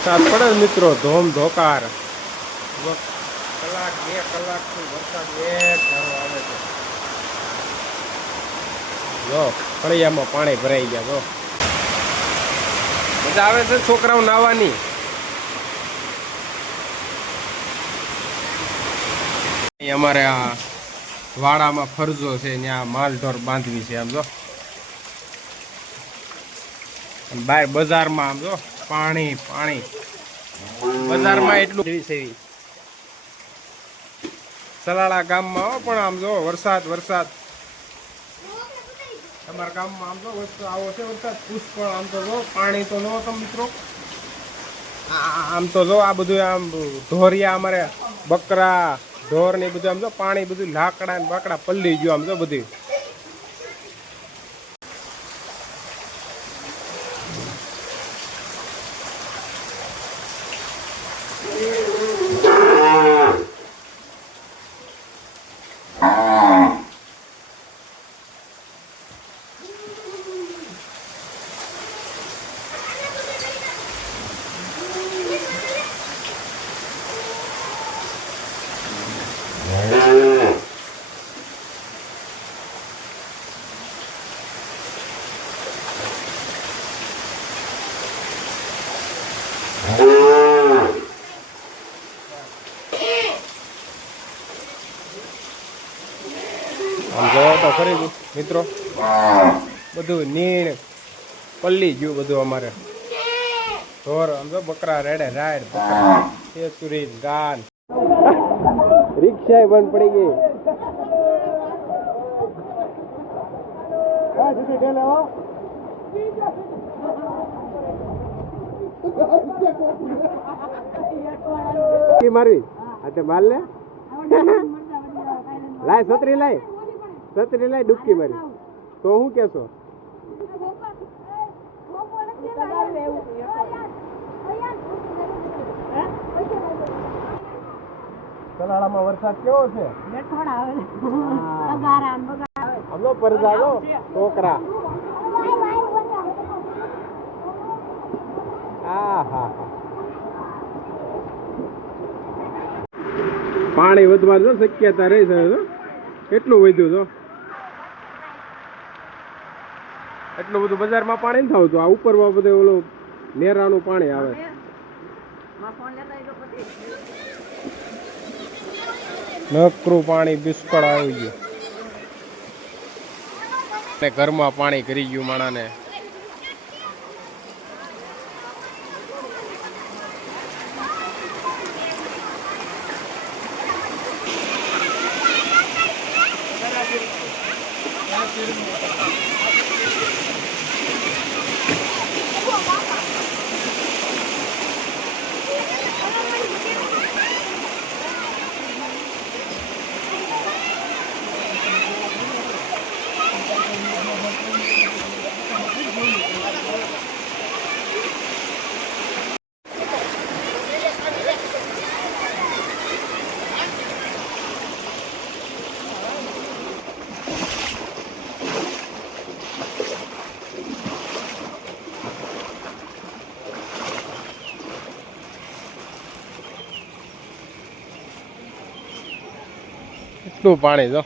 વરસાદ પડે મિત્રો, ધોમ ધોકાર. કલાક 2 કલાકથી વરસાદ એક ધારો આવે છે. જો ફળિયામાં પાણી ભરાઈ ગયા. જો મજા આવે છે છોકરાઓ નાવાની. અમારે આ વાડામાં ફરજો છે, ત્યાં માલઢોર બાંધવી છે. આમ જો બહાર બજારમાં આમ જો પાણી પાણી બજારમાં એટલું સેવી સલાળા ગામમાં પણ આમ જો વરસાદ વરસાદ. તમારા ગામમાં આમ જો વસ્તુ આવો છે વરસાદ પુષ્કળ. આમ તો જો પાણી તો નો હતો મિત્રો. આમ તો જો આ બધું આમ ઢોરિયા અમારે બકરા ઢોર ને બધું આમ જો પાણી બધું લાકડા ને બાકડા પલ્લી ગયું. આમ જો બધું જોવો તો ખરી મિત્રો, બધું નીણ પલ્લી ગયું બધું. અમારે ઢોર આમ જો બકરા રેડે રાડ ચુરી ગાન. રિક્ષા બંધ પડી ગઈ. મારવી આ માલ લે લાય છત્રી લાય ડૂબકી મારી તો હું કેશો? સલાળામાં વરસાદ કેવો છે? હમણાં પરજાનો છોકરા. પાણી વધવાની શક્યતા રહી છે. કેટલું વધ્યું તો એટલું બધું બજારમાં પાણી નથી આવતું. આ ઉપરમાં બધું ઓલું નેરાનું પાણી આવે. નકરું પાણી દુષ્કાળ આવી ગયું ને ઘરમાં પાણી કરી ગયું માણાને. એટલું પાણી જો